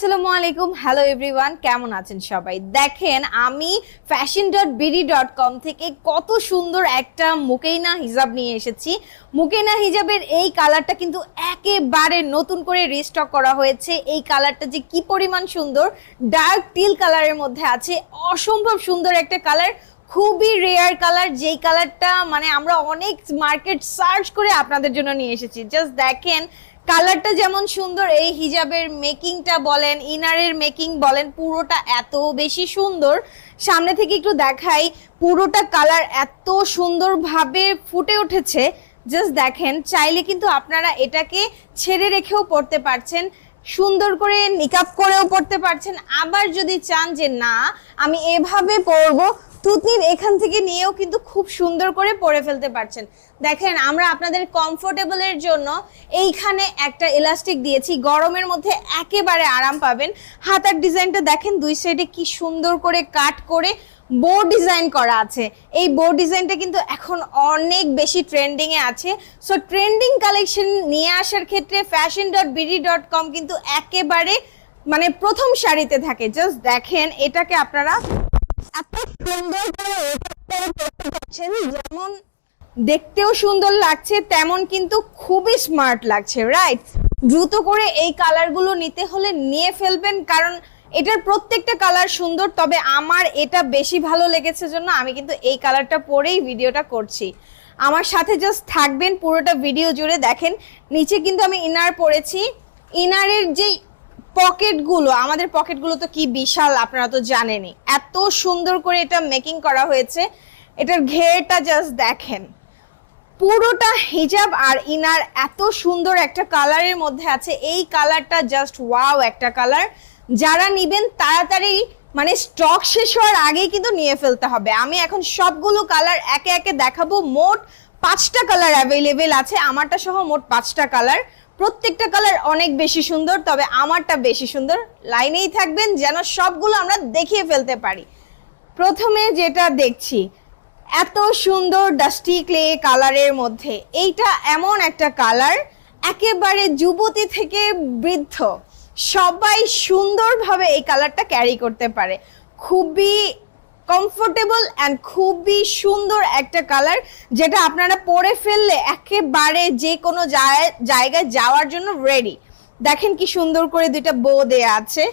আসসালামু আলাইকুম। Hello everyone কেমন আছেন সবাই? দেখেন, আমি fashion dot BD dot com থেকে কত সুন্দর একটা মুকেইনা হিজাব নিয়ে এসেছি। মুকেইনা হিজাবের এই কালারটা কিন্তু একেবারে নতুন করে রিস্টক করা হয়েছে। এই কালারটা যে কি পরিমাণ সুন্দর ডার্ক টিল কালারের মধ্যে আছে। অসম্ভব সুন্দর একটা কালার, খুবই রেয়ার কালার। যেই কালারটা মানে আমরা অনেক মার্কেট সার্চ করে আপনাদের জন্য নিয়ে এসেছি। জাস্ট দেখেন কালারটা যেমন সুন্দর, এই হিজাবের মেকিংটা বলেন ইনারের মেকিং বলেন, পুরোটা এত বেশি সুন্দর। সামনে থেকে একটু দেখাই, পুরোটা কালার এত সুন্দরভাবে ফুটে উঠেছে। জাস্ট দেখেন, চাইলে কিন্তু আপনারা এটাকে ছেড়ে রেখেও পড়তে পারছেন, সুন্দর করে নিকাপ করেও পড়তে পারছেন। আবার যদি চান যে না, আমি এভাবে পরবো তুতনির এখান থেকে নিয়েও কিন্তু খুব সুন্দর করে পরে ফেলতে পারছেন। দেখেন, আমরা আপনাদের কমফোর্টেবলের জন্য এইখানে একটা ইলাস্টিক দিয়েছি। গরমের মধ্যে একেবারে আরাম পাবেন। হাতার ডিজাইনটা দেখেন, দুই সাইডে কি সুন্দর করে কাট করে বো ডিজাইন করা আছে। এই বো ডিজাইনটা কিন্তু এখন অনেক বেশি ট্রেন্ডিং এ আছে। সো ট্রেন্ডিং কালেকশন নিয়ে আসার ক্ষেত্রে fashion dot BD dot com কিন্তু একেবারে মানে প্রথম সারিতে থাকে। জাস্ট দেখেন, এটাকে আপনারা এত সুন্দর করে যেমন দেখতেও সুন্দর লাগছে, তেমন কিন্তু খুবই স্মার্ট লাগছে রাইট দ্রুত করে এই কালারগুলো নিতে হলে নিয়ে ফেলবেন, কারণ এটার প্রত্যেকটা কালার সুন্দর, তবে আমার এটা বেশি ভালো লেগেছে জন্য আমি কিন্তু এই কালারটা পরেই ভিডিওটা করছি। আমার সাথে জাস্ট থাকবেন, পুরোটা ভিডিও জুড়ে দেখেন, নিচে কিন্তু আমি ইনার পরেছি। ইনারের যেই পকেটগুলো, আমাদের পকেটগুলো তো কি বিশাল আপনারা তো জানেনই। এত সুন্দর করে এটা মেকিং করা হয়েছে। এটার ঘেরটা জাস্ট দেখেন। পুরোটা হিজাব আর ইনার এত সুন্দর একটা কালারের মধ্যে আছে। এই কালারটা জাস্ট ওয়াও একটা কালার। যারা নিবেন তাড়াতাড়ি মানে স্টক শেষ হওয়ার আগেই কিন্তু নিয়ে ফেলতে হবে। আমি এখন সবগুলো কালার একে একে দেখাবো। মোট পাঁচটা কালার অ্যাভেলেবেল আছে। আমারটা সহ মোট পাঁচটা কালার। প্রত্যেকটা কালার অনেক বেশি সুন্দর, তবে আমারটা বেশি সুন্দর। লাইনেই থাকবেন যেন সবগুলো আমরা দেখিয়ে ফেলতে পারি। প্রথমে যেটা দেখছি, এত সুন্দর ডাস্টি ক্লে কালারের মধ্যে। এইটা এমন একটা কালার একেবারে যুবতী থেকে বৃদ্ধ। সবাই সুন্দরভাবে এই কালারটা ক্যারি করতে পারে। খুবই কমফোর্টেবল অ্যান্ড খুবই সুন্দর একটা কালার যেটা আপনারা পরে ফেললে একেবারে যে কোনো জায়- জায়গায় যাওয়ার জন্য রেডি দেখেন কি সুন্দর করে দুইটা বো দেয়া আছে।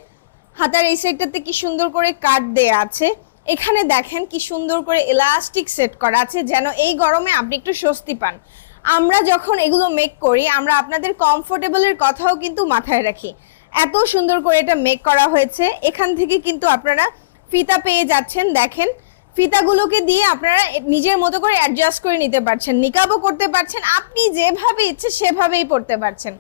হাতার এই সাইডটাতে কি সুন্দর করে কাট দেয়া আছে। এখানে দেখেন কি সুন্দর করে এলাস্টিক সেট করা আছে, যেন এই গরমে আপনি একটু স্বস্তি পান। আমরা যখন এগুলো মেক করি, আমরা আপনাদের কমফোর্টেবলের কথাও কিন্তু মাথায় রাখি। এত সুন্দর করে এটা মেক করা হয়েছে। এখান থেকে কিন্তু আপনারা ফিতা পেয়ে যাচ্ছেন, দেখেন। ফিতাগুলোকে দিয়ে আপনারা নিজের মতো করে অ্যাডজাস্ট করে নিতে পারছেন নিকাবও করতে পারছেন, আপনি যেভাবে ইচ্ছে সেভাবেই পড়তে পারছেন।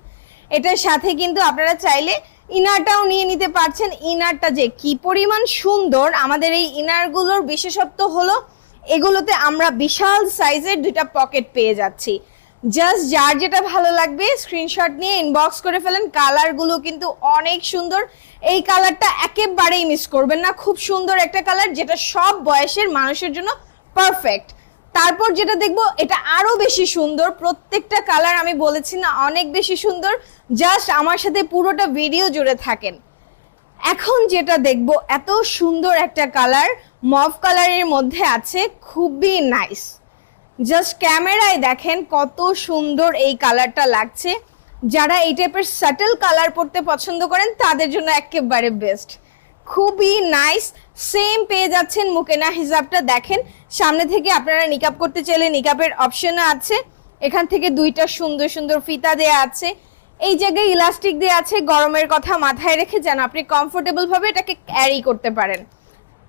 এটার সাথে কিন্তু আপনারা চাইলে ইনারটাও নিয়ে নিতে পারছেন। ইনারটা যে কি পরিমাণ সুন্দর, আমাদের এই ইনারগুলোর বিশেষত্ব হলো, এগুলোতে আমরা বিশাল সাইজের দুইটা পকেট পেয়ে যাচ্ছি। জাস্ট যার যেটা ভালো লাগবে স্ক্রিনশট নিয়ে ইনবক্স করে ফেলেন। কালারগুলো কিন্তু অনেক সুন্দর। এই কালারটা একেবারেই মিস করবেন না। খুব সুন্দর একটা কালার যেটা সব বয়সের মানুষের জন্য পারফেক্ট তারপর যেটা দেখব, এটা আরও বেশি সুন্দর। প্রত্যেকটা কালার আমি বলেছি না, অনেক বেশি সুন্দর। জাস্ট আমার সাথে পুরোটা ভিডিও জুড়ে থাকেন। এখন যেটা দেখব, এত সুন্দর একটা কালার মভ কালারের মধ্যে আছে, খুবই নাইস জাস্ট ক্যামেরায় দেখেন কত সুন্দর এই কালারটা লাগছে। যারা এই টাইপের সাটেল কালার পড়তে পছন্দ করেন, তাদের জন্য একেবারে বেস্ট খুবই নাইস সেম পেয়ে যাচ্ছেন মুকেনা হিজাবটা, দেখেন। সামনে থেকে আপনারা নিকাপ করতে চাইলে নিকাপের অপশন আছে। এখান থেকে দুইটা সুন্দর সুন্দর ফিতা দেয়া আছে। এই জায়গায় ইলাস্টিক দেয়া আছে, গরমের কথা মাথায় রেখে যেন আপনি কমফোর্টেবল ভাবে এটাকে ক্যারি করতে পারেন।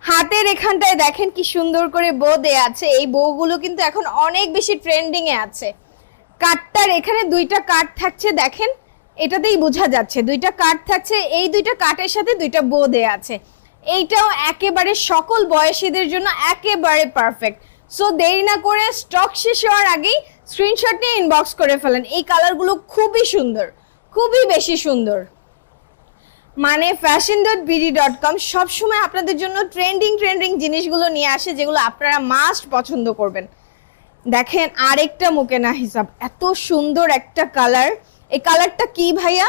হাতের এখানটায় দেখেন কি সুন্দর করে বো দেয়া আছে। এই বউগুলো কিন্তু এখন অনেক বেশি ট্রেন্ডিং এ আছে। কাঠটার এখানে দুইটা কাঠ থাকছে, দেখেন, এটাতেই বোঝা যাচ্ছে। দুইটা কাঠ থাকছে, এই দুইটা কাঠের সাথে দুইটা বো দেয়া আছে। এইটাও একেবারে সকল বয়সীদের জন্য একেবারে পারফেক্ট সো দেরি না করে স্টক শেষ হওয়ার আগেই স্ক্রিনশট নিয়ে ইনবক্স করে ফেলেন। এই কালারগুলো খুবই সুন্দর, খুবই বেশি সুন্দর। মানে fashion dot BD dot com সবসময় আপনাদের জন্য ট্রেন্ডিং ট্রেন্ডিং জিনিসগুলো নিয়ে আসে, যেগুলো আপনারা মাস্ট পছন্দ করবেন। দেখেন আরেকটা মুকেনা হিসাব। এত সুন্দর একটা কালার এই কালারটা কি ভাইয়া?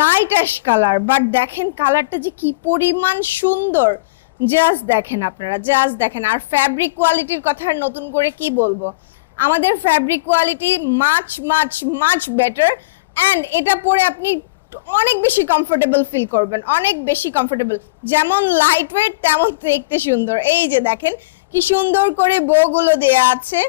লাইট অ্যাশ কালার বাট দেখেন কালারটা যে কি পরিমাণ সুন্দর। জাস্ট দেখেন আপনারা জাস্ট দেখেন। আর ফ্যাব্রিক কোয়ালিটির কথা আর নতুন করে কি বলব? আমাদের fabric quality much much much better and এটা পরে আপনি অনেক বেশি কমফোর্টেবল ফিল করবেন। অনেক বেশি কমফোর্টেবল যেমন লাইট ওয়েট তেমন দেখতে সুন্দর। এই যে দেখেন কি সুন্দর করে বউগুলো দেয়া আছে।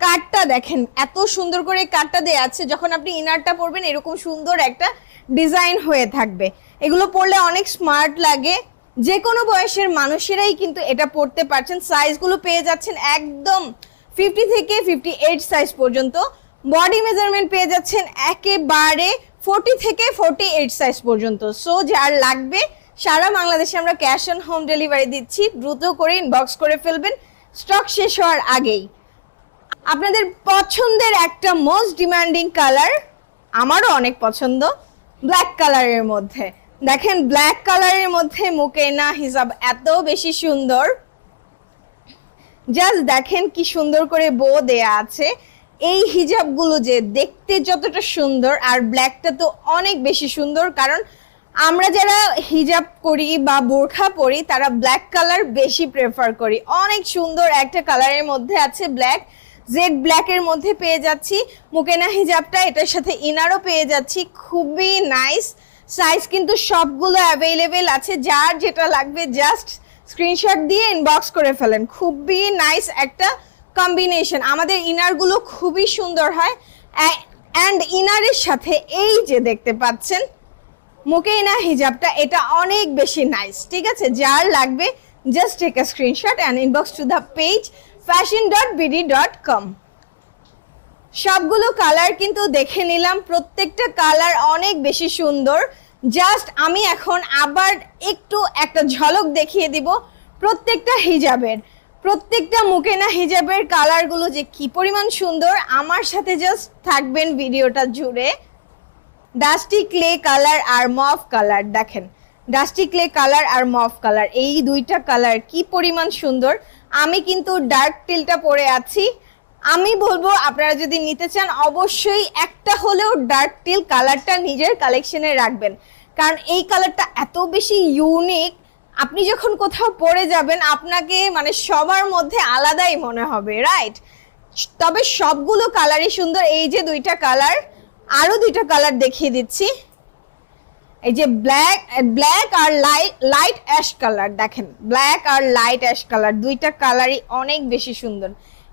কাটটা দেখেন, এত সুন্দর করে কাটটা দেয়া আছে, যখন আপনি ইনারটা পরবেন এরকম সুন্দর একটা ডিজাইন হয়ে থাকবে। এগুলো পরলে অনেক স্মার্ট লাগে। যে কোনো বয়সের মানুষেরাই কিন্তু এটা পড়তে পারছেন। সাইজগুলো পেয়ে যাচ্ছেন একদম ফিফটি থেকে ফিফটি এইট সাইজ পর্যন্ত। বডি মেজারমেন্ট পেয়ে যাচ্ছেন একেবারে ফোর্টি থেকে ফোর্টি এইট সাইজ পর্যন্ত। সো যার লাগবে, সারা বাংলাদেশে আমরা ক্যাশ অন হোম ডেলিভারি দিচ্ছি। দ্রুত করে ইনবক্স করে ফেলবেন। স্টক শেষ হওয়ার আগেই। আপনাদের পছন্দের একটা মোস্ট ডিমান্ডিং কালার আমারও অনেক পছন্দ ব্ল্যাক কালারের মধ্যে। দেখেন ব্ল্যাক কালারের মধ্যে মুকেনা হিসাব এত বেশি সুন্দর। জাস্ট দেখেন কি সুন্দর করে বো দেয়া আছে। এই হিজাবগুলো যে দেখতে যতটা সুন্দর, আর ব্ল্যাকটা তো অনেক বেশি সুন্দর, কারণ আমরা যারা হিজাব করি বা বোরখা পরি, তারা ব্ল্যাক কালার বেশি প্রেফার করি। অনেক সুন্দর একটা কালারের মধ্যে আছে ব্ল্যাক জেড ব্ল্যাকের মধ্যে পেয়ে যাচ্ছি। মুকেনা হিজাবটা, এটার সাথে ইনারও পেয়ে যাচ্ছি। খুবই নাইস সাইজ কিন্তু সবগুলো অ্যাভেলেবেল আছে। যার যেটা লাগবে জাস্ট স্ক্রিনশট দিয়ে ইনবক্স করে ফেলেন। খুবই নাইস একটা কম্বিনেশন আমাদের ইনারগুলো খুবই সুন্দর হয়। অ্যান্ড ইনারের সাথে এই যে দেখতে পাচ্ছেন মুকেইনা হিজাবটা, এটা অনেক বেশি নাইস ঠিক আছে? যার লাগবে just take a screenshot and inbox to the page fashion dot BD dot com সবগুলো কালার কিন্তু দেখে নিলাম, প্রত্যেকটা কালার অনেক বেশি সুন্দর। জাস্ট আমি এখন আবার একটু একটা ঝলক দেখিয়ে দিব, প্রত্যেকটা হিজাবের। প্রত্যেকটা মুখে না হিজাবের কালারগুলো যে কি পরিমাণ সুন্দর, আমার সাথে জাস্ট থাকবেন ভিডিওটা জুড়ে। ডাস্টি ক্লে কালার আর মফ কালার দেখেন। ডাস্টি ক্লে কালার আর মফ কালার এই দুইটা কালার কি পরিমাণ সুন্দর। আমি কিন্তু ডার্ক টিলটা পরে আছি। আমি বলব, আপনারা যদি নিতে চান, অবশ্যই একটা হলেও ডার্ক টিল কালারটা নিজের কালেকশনে রাখবেন। কারণ এই কালারটা এত বেশি ইউনিক আপনি যখন কোথাও পরে যাবেন, আপনাকে মানে সবার মধ্যে আলাদাই মনে হবে রাইট তবে সবগুলো কালারই সুন্দর। এই যে দুইটা কালার, আরও দুইটা কালার দেখিয়ে দিচ্ছি। এই যে ব্ল্যাক ব্ল্যাক আর লাইট লাইট অ্যাশ কালার দেখেন ব্ল্যাক আর লাইট অ্যাশ কালার দুইটা কালারই অনেক বেশি সুন্দর।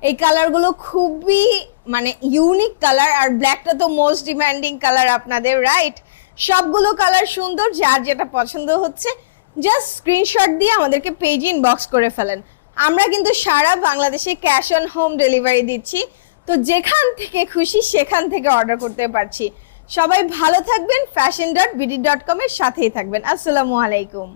এই কালারগুলো খুবই মানে ইউনিক কালার আর ব্ল্যাকটা তো মোস্ট ডিমান্ডিং কালার আপনাদের রাইট সবগুলো কালার সুন্দর, যার যেটা পছন্দ হচ্ছে জাস্ট স্ক্রিনশট দিয়ে আমাদেরকে পেজ ইনবক্স করে ফেলেন। আমরা কিন্তু সারা বাংলাদেশে ক্যাশ অন হোম ডেলিভারি দিচ্ছি। তো যেখান থেকে খুশি সেখান থেকে অর্ডার করতে পারছি। সবাই ভালো থাকবেন ফ্যাশন ডট বিডি ডট কমের সাথেই থাকবেন। আসসালামু আলাইকুম।